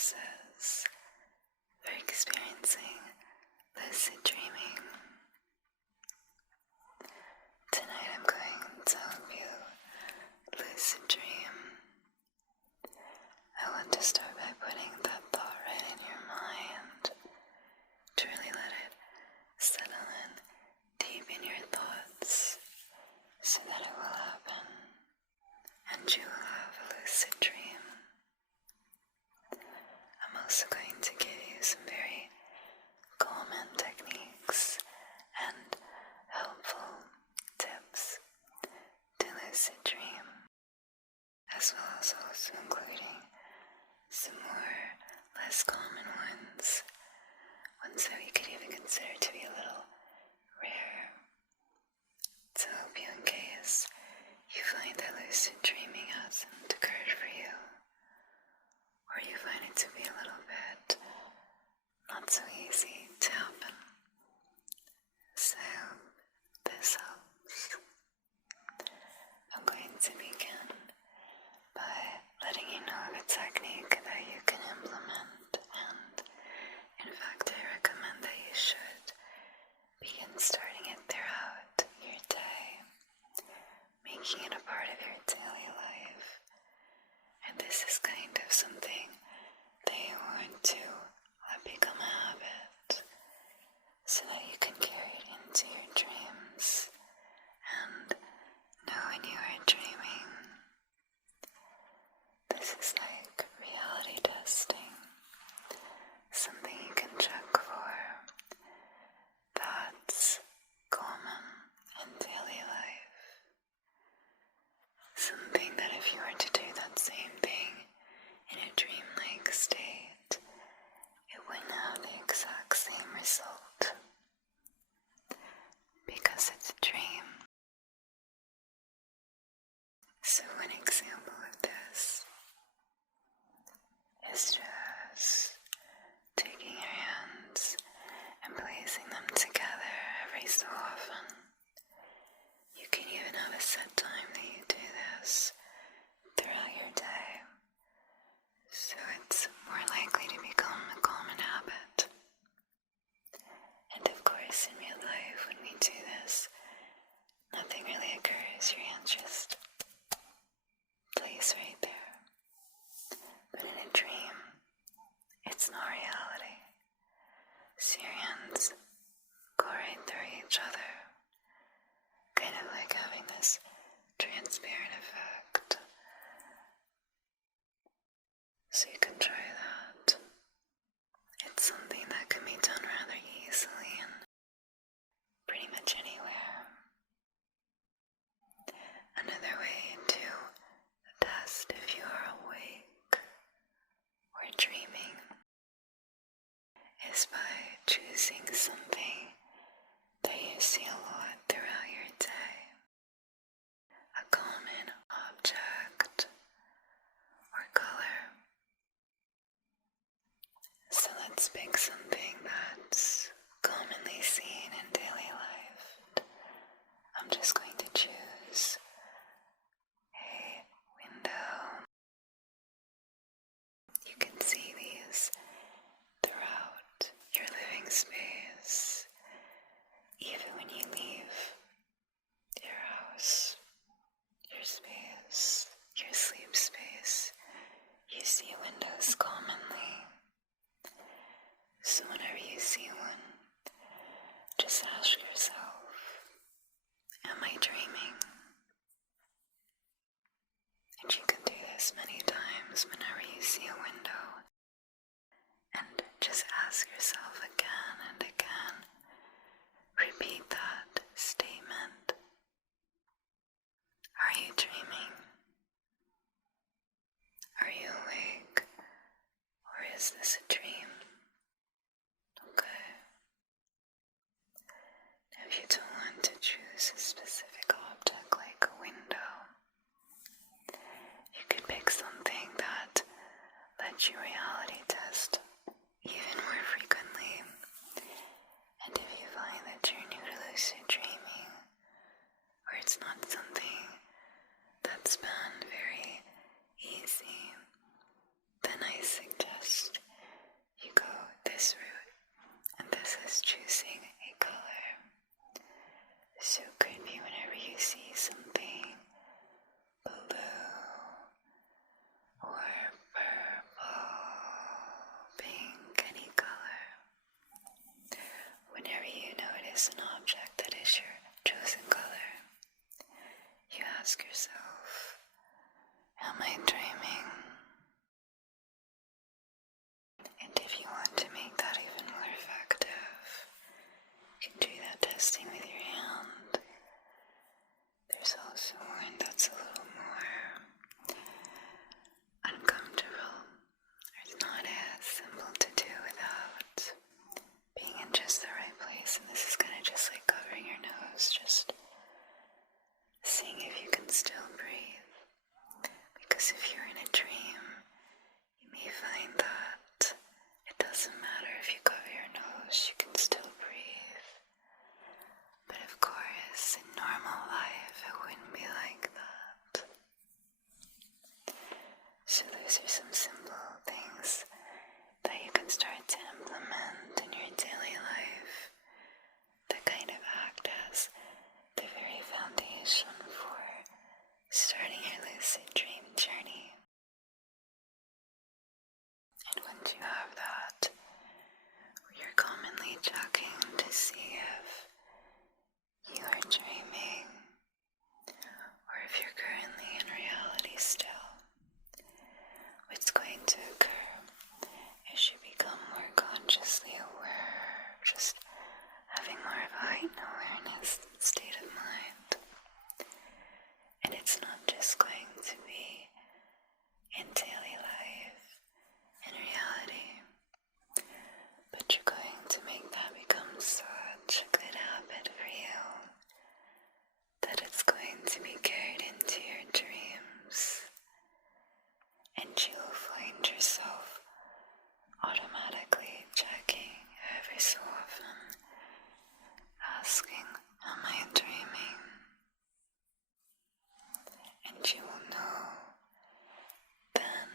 hypnosis for experiencing lucid dreaming. Tonight I'm going to help you lucid dream. I want to start by putting that thought right in your mind to really let it settle in deep in your thoughts so that it will happen and you will have a lucid dream. I'm also going to give you some very calming techniques and helpful tips to lucid dream, as well as also including some more less common ones that we could even consider to be a little rare, to help you in case you find that lucid dreaming hasn't occurred for you, or you find it to be a little bit not so easy to happen. So this helps. I'm going to begin by letting you know of a technique that you can implement, and in fact I recommend that you should begin starting it throughout your day, making it a part of your daily life. And this is kind of something that you want to let become a habit so that you can carry it into your dreams and know when you are dreaming. This is like reality testing, something you can check for that's common in daily life. Something that if you were to do that same thing in a dreamlike state, it wouldn't have the exact same result, because it's a dream. So one example of this is just taking your hands and placing them together every so often. You can even have a set time that you do this throughout your day, so it's more likely to become a common habit. And of course, in real life, when we do this, nothing really occurs. Your hands just place right there. But in a dream, it's not reality. So your hands go right through each other, kind of like having this transparent effect. So you can try that. It's something that can be done rather easily and pretty much anywhere. Another way to test if you are awake or dreaming is by choosing something that you see a lot throughout your day, a common object or color. So let's pick something that's commonly seen in daily life. I'm just going to choose a window. You can see these throughout your living space, even when you leave your house, your space, your sleep space. You see windows commonly. So whenever you see one, just ask yourself, am I dreaming? And you can do this many times whenever you see a window, and just ask yourself again and again. Repeat that statement. Are you dreaming? Are you awake? Or is this a dream? Okay. Now if you don't want to choose a specific object like a window, you could pick something that lets you reality test even more frequently. And if you find that you're new to lucid dreaming, or it's not something that's been very easy, then I suggest ask yourself, am I dreaming? And if you want to make that even more effective, you can do that testing with your hand. There's also one that's a little more uncomfortable. It's not as simple to do without being in just the right place. And this is kind of just like covering your nose, just seeing if you can still breathe. Because if you're in a dream, you may find that it doesn't matter if you cover your nose, you can still breathe. But of course, in normal life, it wouldn't be like that. So those are some simple things that you can start to implement in your daily life that kind of act as the very foundation for starting your lucid dream journey. And once you have that, you're commonly checking to see if you are dreaming or if you're currently in reality still. What's going to occur is you become more consciously aware, just having more of a heightened awareness state of mind. And it's not just going to be in daily life, in reality, but you're going to make that become such a good habit for you that it's going to be carried into your dreams, and you'll find yourself automatically checking every so often, asking, am I dreaming? And you will know then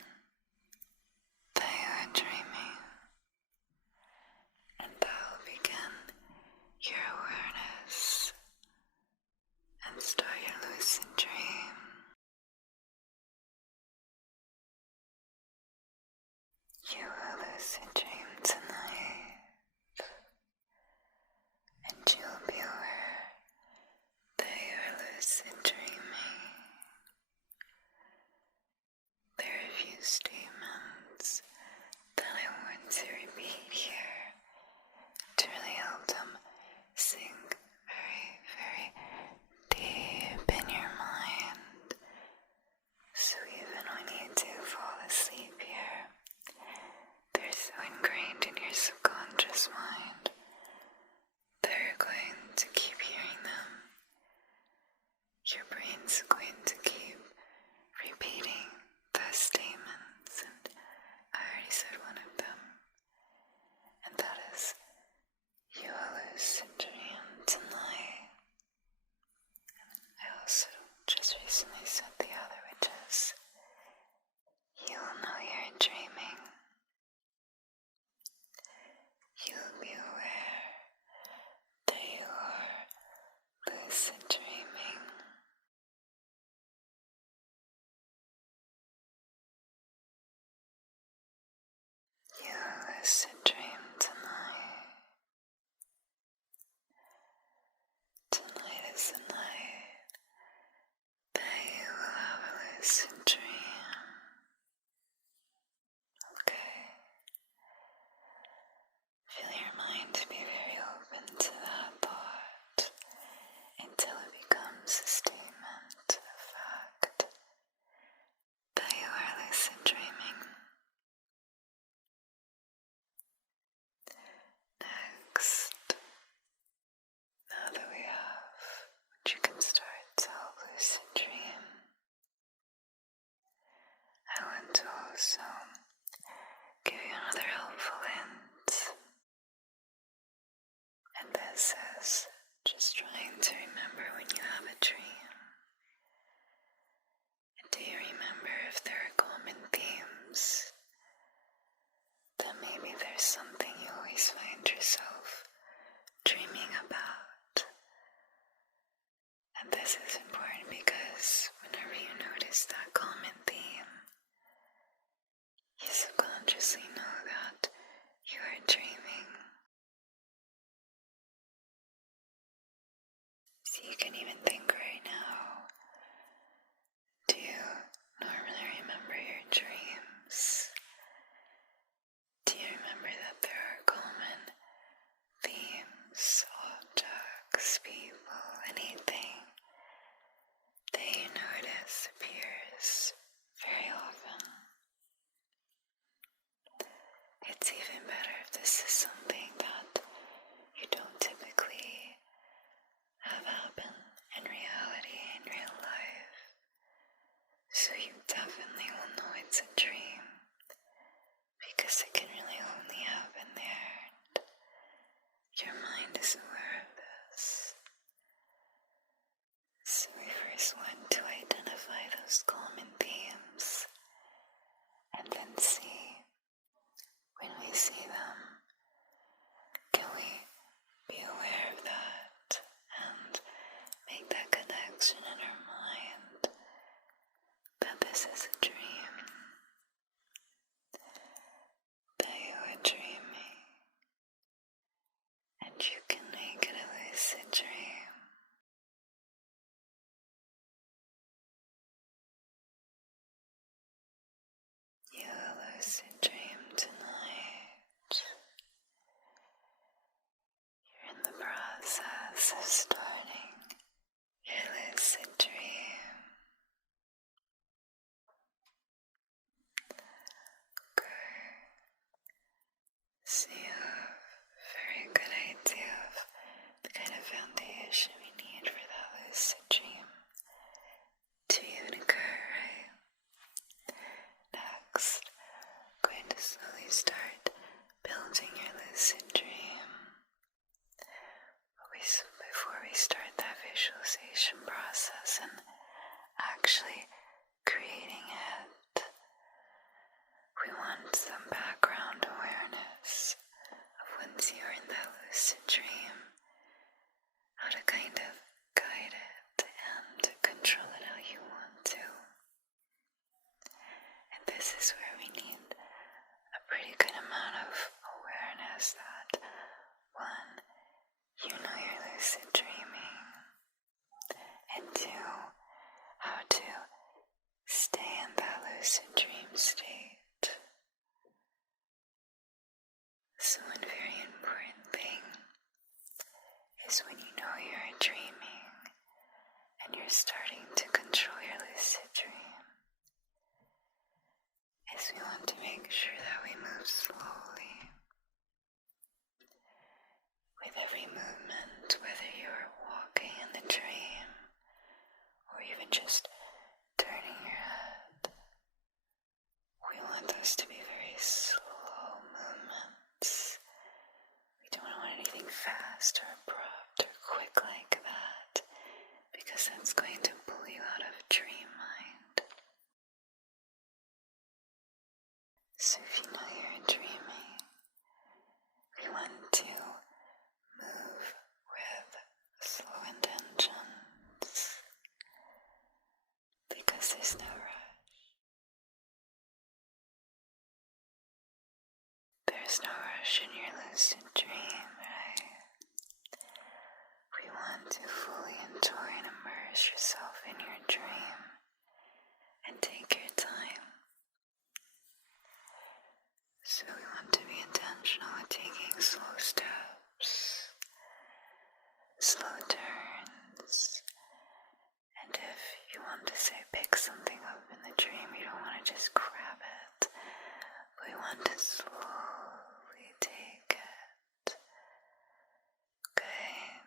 that you are dreaming, and that will begin your awareness and start your lucid dream. You will lucid dream tonight, and you'll be aware that you are lucid dreaming. There are a few statements that I want to repeat here to really help them sink very, very deep in your mind. So even when you do fall asleep here, they're so ingrained in your subconscious mind that you're going to keep hearing them. Your brain's going to keep repeating those statements, and I already said one of them, and that is, you will lucid dream tonight. I also just recently said the other, which is, you will know you're dreaming. You'll be aware that you are lucid dreaming. those common themes and then see when we see them, can we be aware of that and make that connection in our mind that this is a dream, that you are dreaming, and you can make it a lucid dream. You will lucid dream tonight. You're in the process of starting your lucid dream. Okay. So you have a very good idea of the kind of foundation we need for that lucid dream to even occur, right? Next, I'm going to slowly start building your lucid dream. But before we start that visualization process and actually creating it, we want some background awareness of once you're in that lucid dream, how to kind of guide it and control it how you want to. And this is where we need a pretty good amount of awareness that, one, you know you're lucid dreaming, and two, how to stay in that lucid dream state. So one very important thing is when you know you're dreaming and you're starting to control your lucid dream, is we want to make sure that we move slowly. With every movement, whether you're walking in the dream or even just turning your head, we want those to be very slow movements. We don't want anything fast or abrupt or quick like that, because that's going to pull you out of dream mind. So if you know you're dreaming, we want to move with slow intentions, because there's no rush. There's no rush in your lucid dream, right? We want to fully enjoy and immerse yourself in your dream and take your time. So we want to be intentional with taking slow steps, slow turns, and if you want to say pick something up in the dream, you don't want to just grab it, but we want to slowly take it. Okay?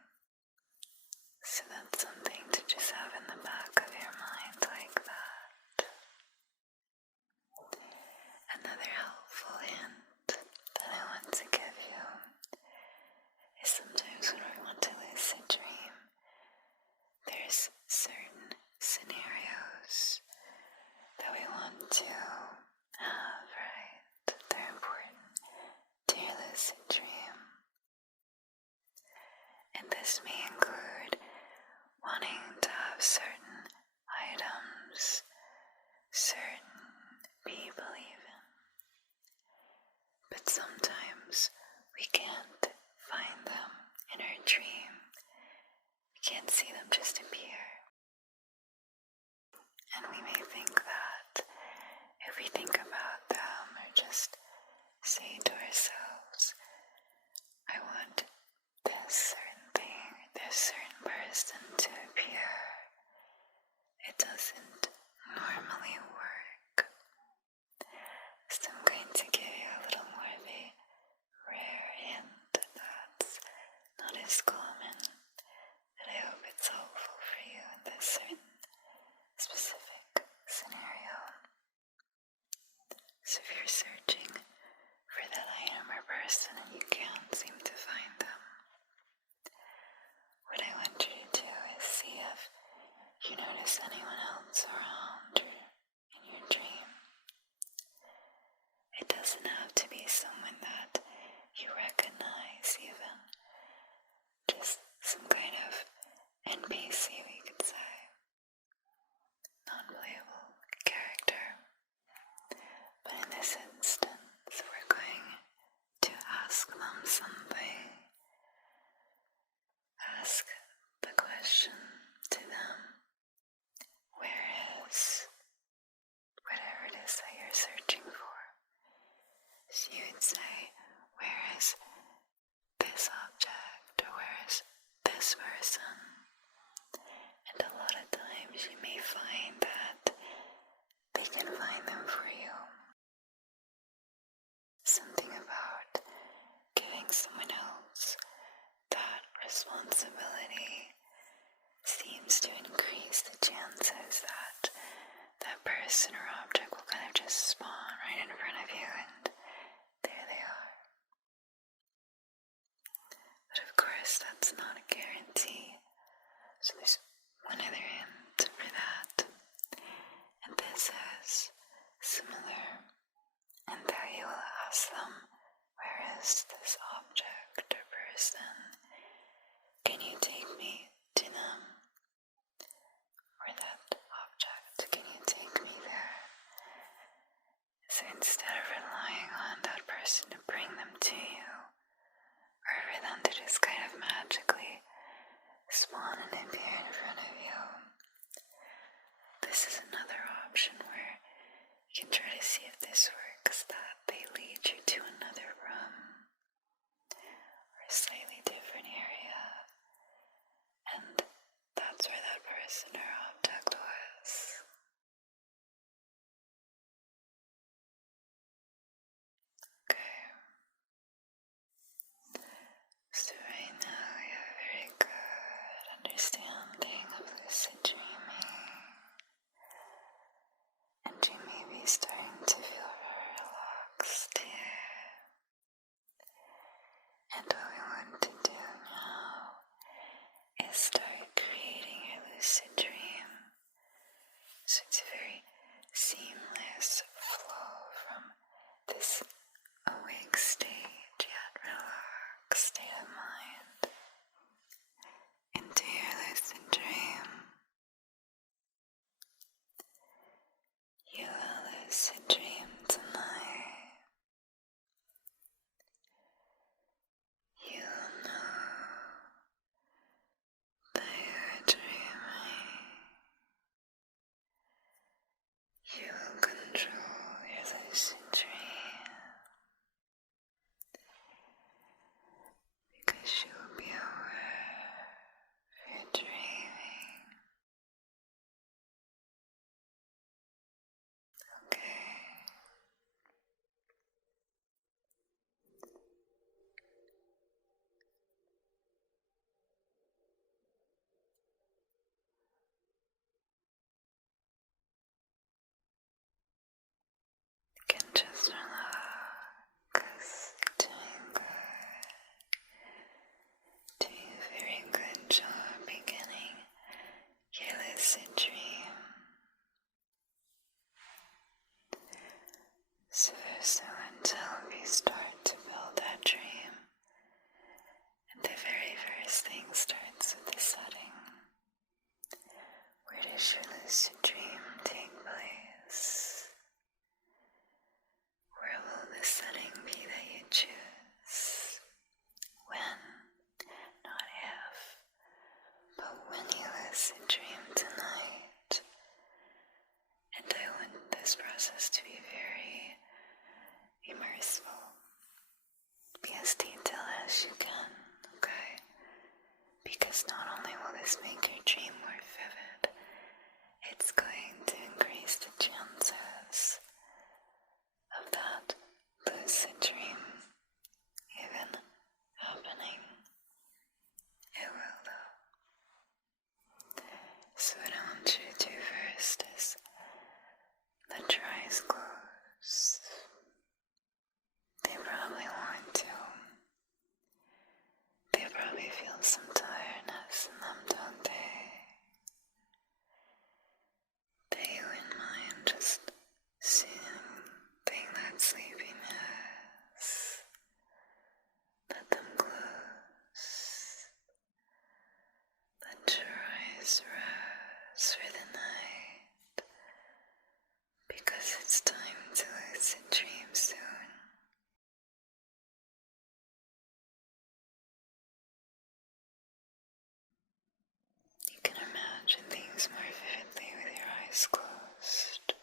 So that's something to just have in the back of your mind like that. Another helpful hint that I want to give you is sometimes when we want to lucid dream, there's certain scenarios that we want to have, right? They're important to your lucid dream. And this may include wanting to have certain items, certain people even. But sometimes we can't find them in our dream. We can't see them just appear. And we may think that if we think about them or just say to ourselves, I want this certain thing or this certain person to appear, it doesn't normally work. So I'm going to give you a little more of a rare hint that's not as common, but I hope it's helpful for you in this certain specific scenario. So if you're searching for that item or person and you can't seem to find them, what I want you to do is see if you notice anyone else around doesn't have to be someone that you recognize even. Just some kind of NPC, we could say. Non-playable character. But in this instance, we're going to ask them something. Ask the question to them. Where is whatever it is that you're searching for? So you would say, where is this object, or where is this person? And a lot of times you may find that they can find them for you. Something about giving someone else that responsibility seems to increase the chances that that person or object will kind of just spawn right in front of you, and there they are. But of course, that's not a guarantee. So there's one other hint for that. And this is similar in that you will ask them, where is this object or person? Can you take me to them? Or that object, can you take me there? So instead of relying on that person to bring them to you, or for them to just kind of magically spawn and appear in front of you, this is another option where you can try to see if this works, that they lead you to another room or a slightly different area, and that's where that person or object was. Okay. So right now you have a very good understanding of lucid dreaming, and you may be starting to feel very relaxed here. And what we want to do now is start creating your lucid dream. So it's a very seamless flow from this awake state yet relaxed state of mind into your lucid dream. You will lucid dream tonight. You will know that you are dreaming. You will control your lucid dream because you will be aware of your dreaming. Okay. You can just relax, doing good, doing a very good job beginning your lucid dream. So first I want to help you start to build that dream, and the very first thing starts with the setting. Where does your lucid dream take place? Where will the setting be that you choose? When, not if, but when you lucid dream tonight. And I want this process to be very immersive. Be as detailed as you can, okay? Because not only will this make your dream more vivid, it's going because it's time to lucid dream soon. You can imagine things more vividly with your eyes closed.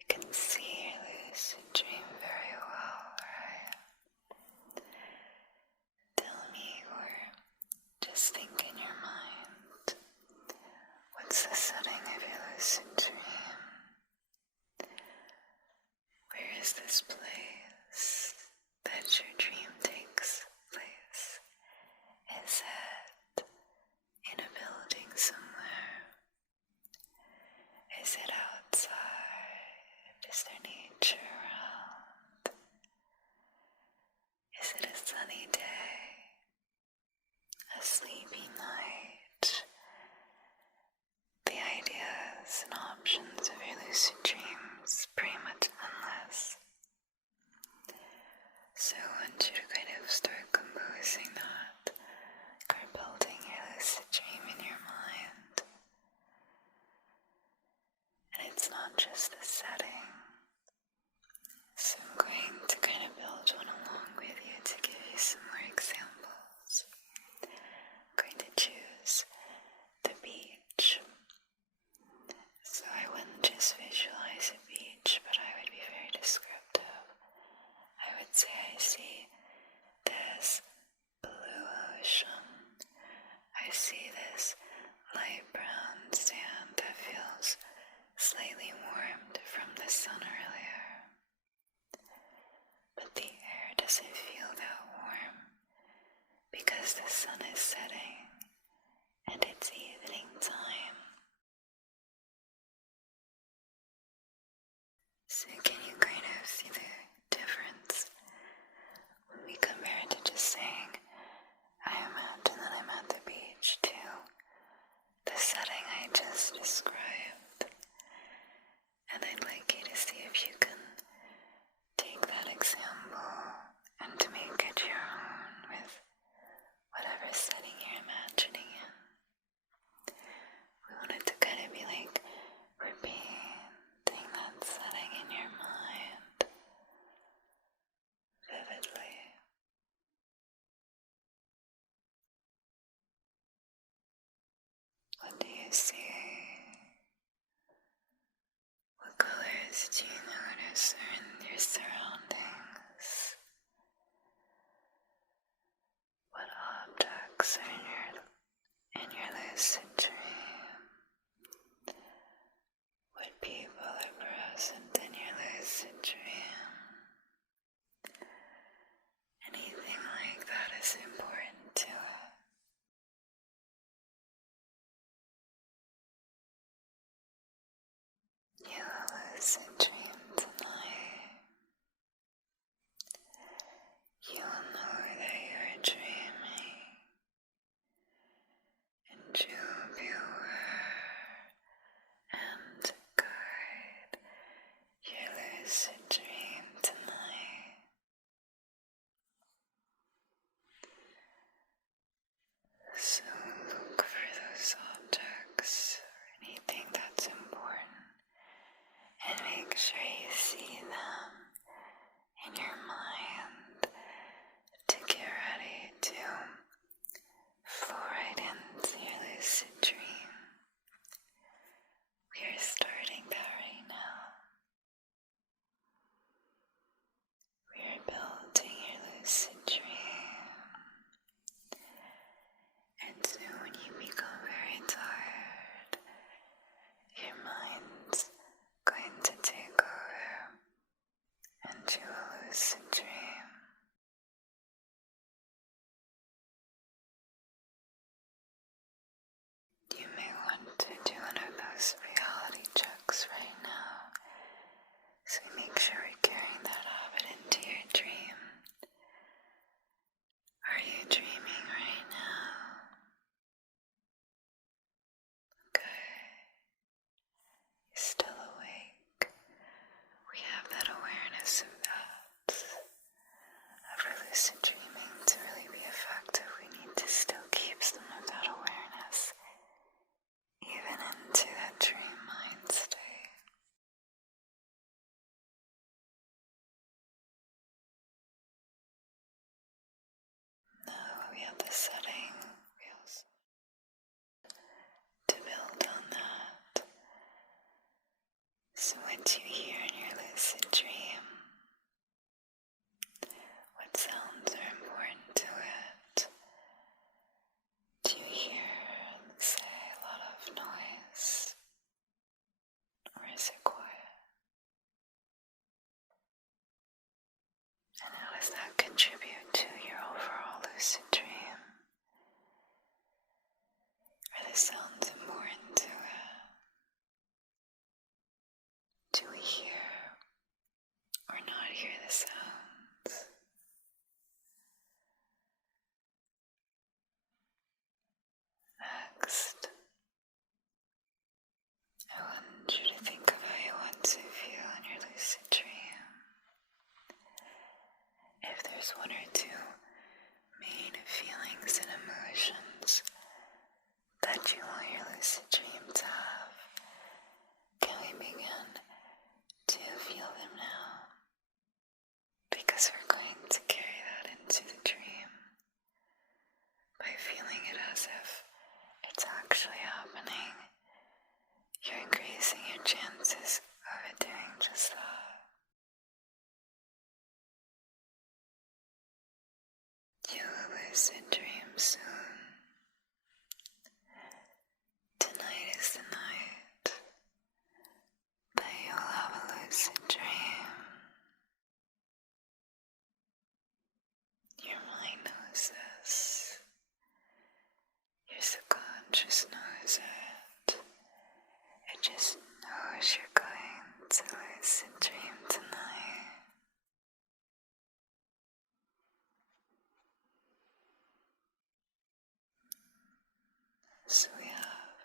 You can see your lucid dream very well, right? Tell me, or just think in your mind, what's the setting of your lucid dream? Where is this place that your dream takes place? Is it in a building somewhere? Is it outside? Is there nature around? Is it a sunny day? A sleepy night? The ideas and options of your lucid dreams pretty much endless. So I want you to kind of start composing that, or building your lucid dream in your mind. And it's not just the setting. So I'm going to kind of build one along with you to give you some more examples. I'm going to choose the beach. So I wouldn't just visualize a beach, but I would be very descriptive. I would say I see this blue ocean. I see this light brown sand that feels slightly warmed from the sun earlier. But the air doesn't feel that warm because the sun is setting and it's evening time. So can you kind of see the difference when we compare it to just saying, I imagine that I'm at the beach, to the setting I just described? And I'd like you to see if you can take that example and to make it your own with whatever setting you're imagining in. We want it to kind of be like repeating that setting in your mind vividly. What do you see? What colors do you notice are in your surroundings? What objects are in your lucid dream? What people are present in your lucid dream? Anything like that is important to it. You will lucid dream tonight. You will know that you are dreaming, and you will be aware and guide your lucid dream tonight. So look for those objects or anything that's important, and make sure you see them in your mind to get ready to flow right into your lucid dream. We are starting that right now. We are building your lucid dream. And soon when you become very tired, your mind's going to take over into a lucid dream. You may want to do one of those reality checks right now, so make sure we're carrying that habit into your dream. Are you dreaming right now? Okay. You're still awake. We have that awareness of that. For lucid dreaming to really be effective, we need to still keep some of that awareness even into that dream mind state. So what do you hear in your lucid dream? What sounds are important to it? Do you hear, say, a lot of noise? Or is it quiet? And how does that contribute to your overall lucid dream? Are the sounds important to it? Do we hear or not hear the sounds? Next, I want you to think of how you want to feel in your lucid dream. If there's one or two main feelings and emotions that you want your lucid dream to have, can we begin to feel them now? Because we're going to carry that into the dream by feeling it as if it's actually happening. You're increasing your chances of it doing just that. You will lucid dream soon. Tonight is the night that you will have a lucid dream. Your mind knows this. Your subconscious knows it. It just knows you're going to lucid dream tonight. So we have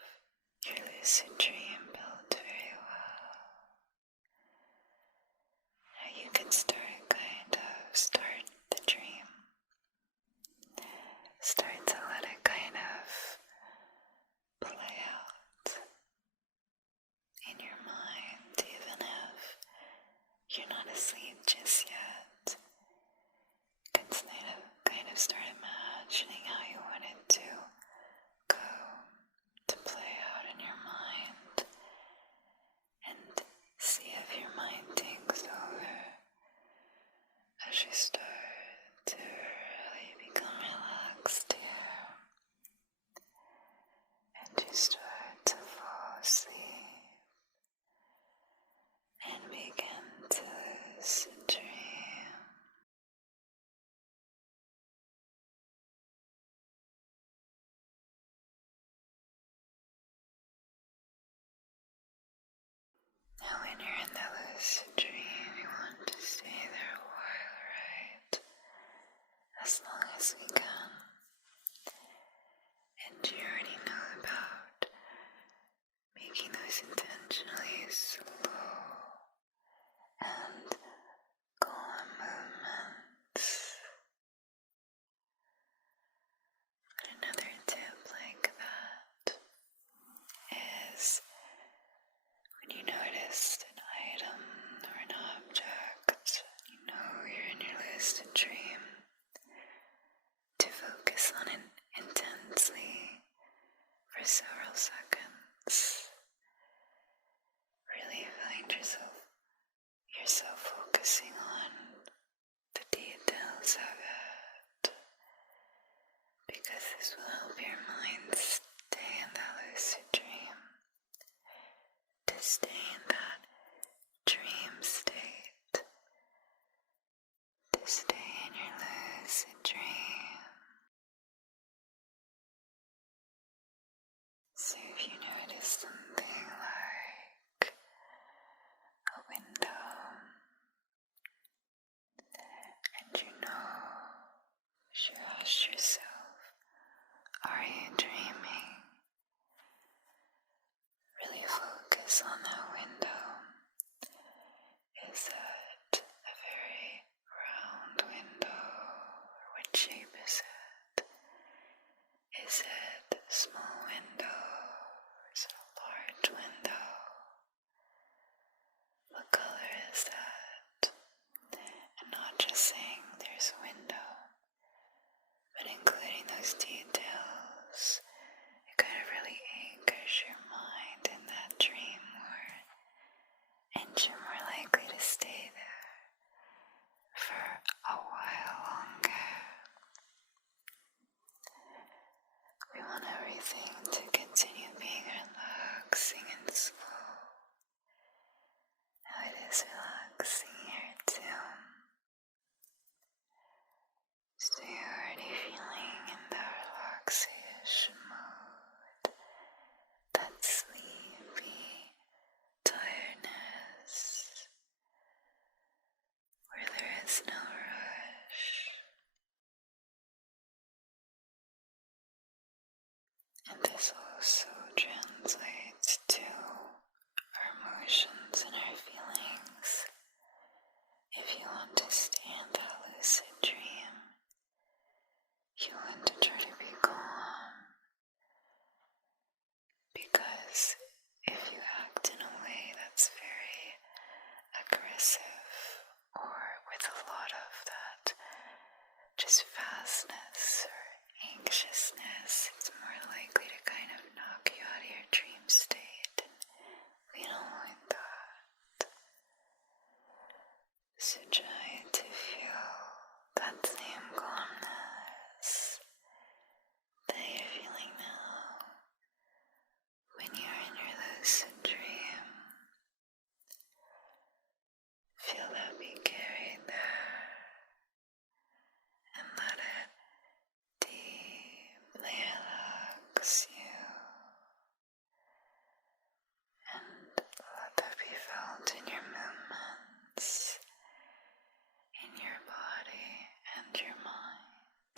your lucid dream built very well. Now you can start the dream. Start to let it kind of play out in your mind, even if you're not asleep just yet. You can kind of start imagining how you want it to go, to play out in your mind, and see if your mind takes over as you start to really become relaxed here, and you start to fall asleep and begin to lucid dream. Now when you're in the lucid dream, you want to stay there a while, right? As long as we can. And you already know about making those intentionally slow and calm movements. But another tip like that is when you notice an item or an object, you know you're in your lucid dream, to focus on it intensely for several seconds. Really find yourself focusing on the details of it, because this will help your mind stay in that lucid dream, to stay in that dream state, to stay in your lucid dream. So if you notice something like a window, and you should ask yourself, are you dreaming? Really focus on that window. also translates to our emotions and our feelings. If you want to stay in that lucid dream, you want to try to be calm, because if you act in a way that's very aggressive or with a lot of that just fastness or anxiousness, it's more likely to kind of knock you out of your dream state, and we don't want that. So try to feel that same calmness that you're feeling now when you're in your lucid dream. Feel that be carried there and let it deeply relax you, and let that be felt in your movements, in your body and your mind.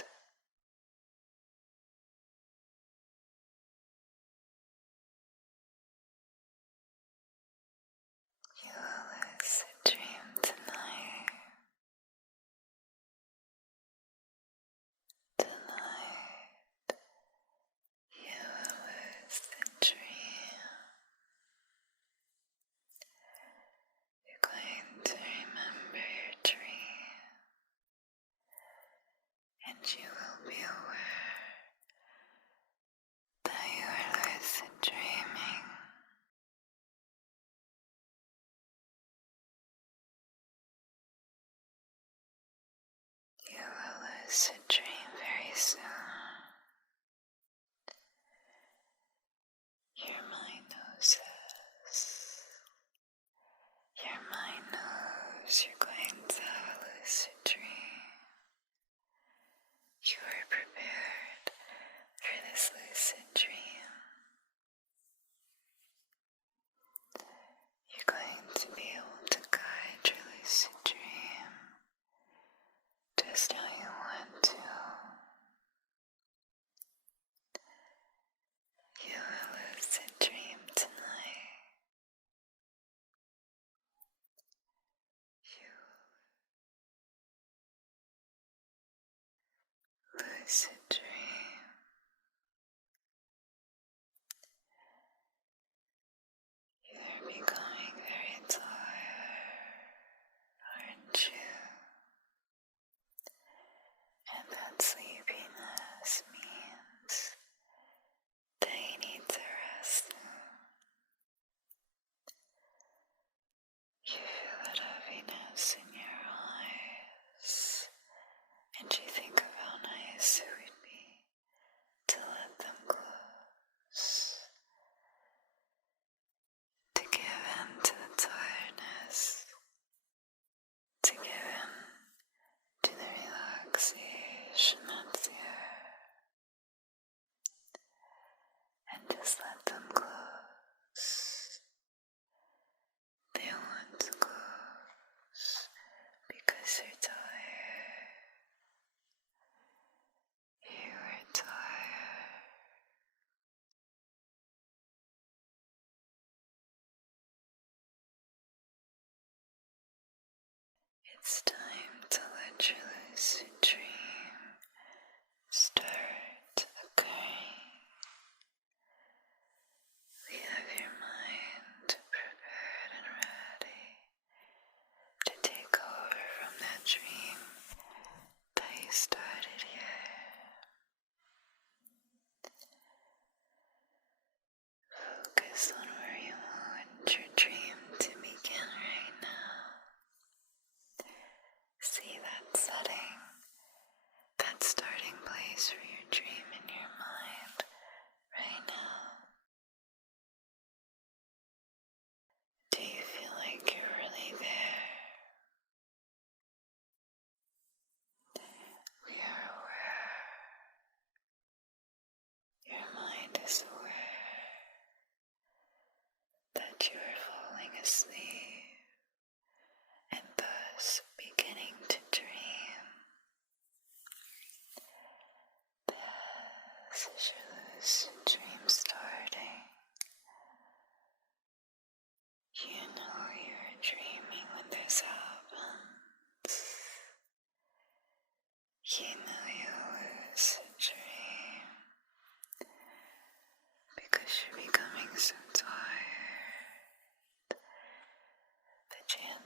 You will lucid dream tonight. Tonight, you will lucid dream. You're going to remember your dream, and you will be aware that you are lucid dreaming. You will lucid dream very soon. Your mind knows this. Your mind knows you're going to have a lucid dream. You are prepared for this lucid dream. You're going to be able to guide your lucid dream just how you want to. You will lucid dream tonight. You will lucid dream. You're becoming very tired, aren't you? And that sleepiness means that you need to rest. You feel that heaviness in your eyes, and you think of how nice it would be to let them close, to give in to the tiredness, to give in to the relaxation that's here, and just let them close. They want to close because they're tired. You are tired. It's time to let your lucid dream start occurring. We have your mind prepared and ready to take over from that dream that you started here. Focus on where you want your dream to begin right now. See that setting, that starting place for your dream in your mind right now. Do you feel like you're really there? We are aware. Your mind is aware that you are falling asleep and thus beginning to dream. This is your lucid dream starting.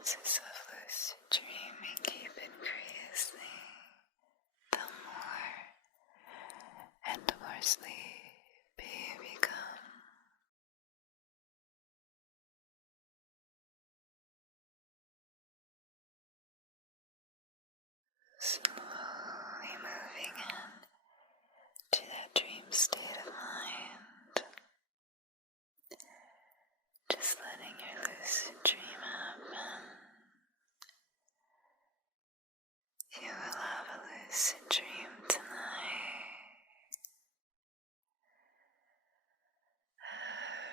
chances of lucid dreaming keep increasing the more and more sleepy you become. Slowly moving in to that dream state of mind, just letting your lucid dream happen. You will have a lucid dream tonight.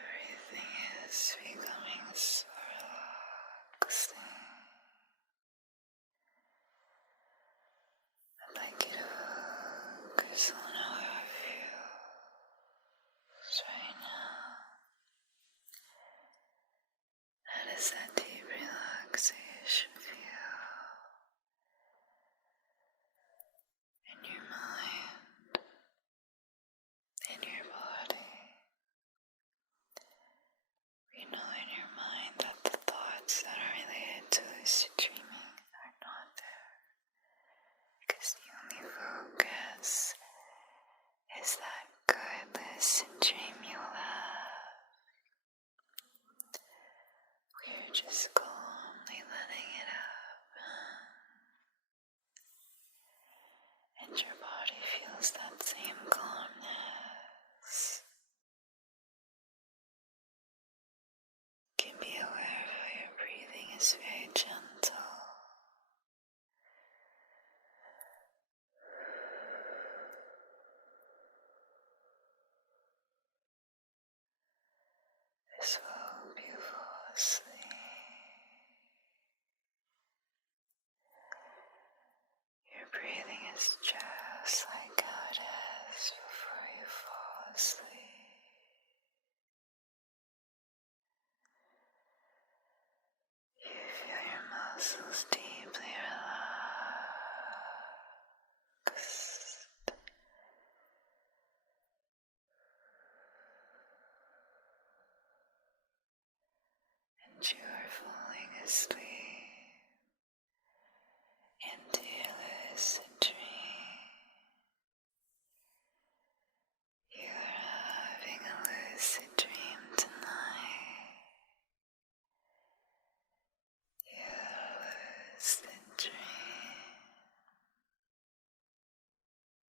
Everything is becoming so relaxing. I'd like you to focus on how it feels right now. How does that deep relaxation feel in your mind, in your body? You know in your mind that the thoughts that are related to lucid dreaming are not there, because the only focus is that good lucid dream you'll have. We're just calmly letting it happen, and your body feels that same calmness. You can be aware of how your breathing is very gentle. This will help you fall asleep. Your breathing is just like how it is before you fall asleep. You feel your muscles deeply relaxed. And you are falling asleep.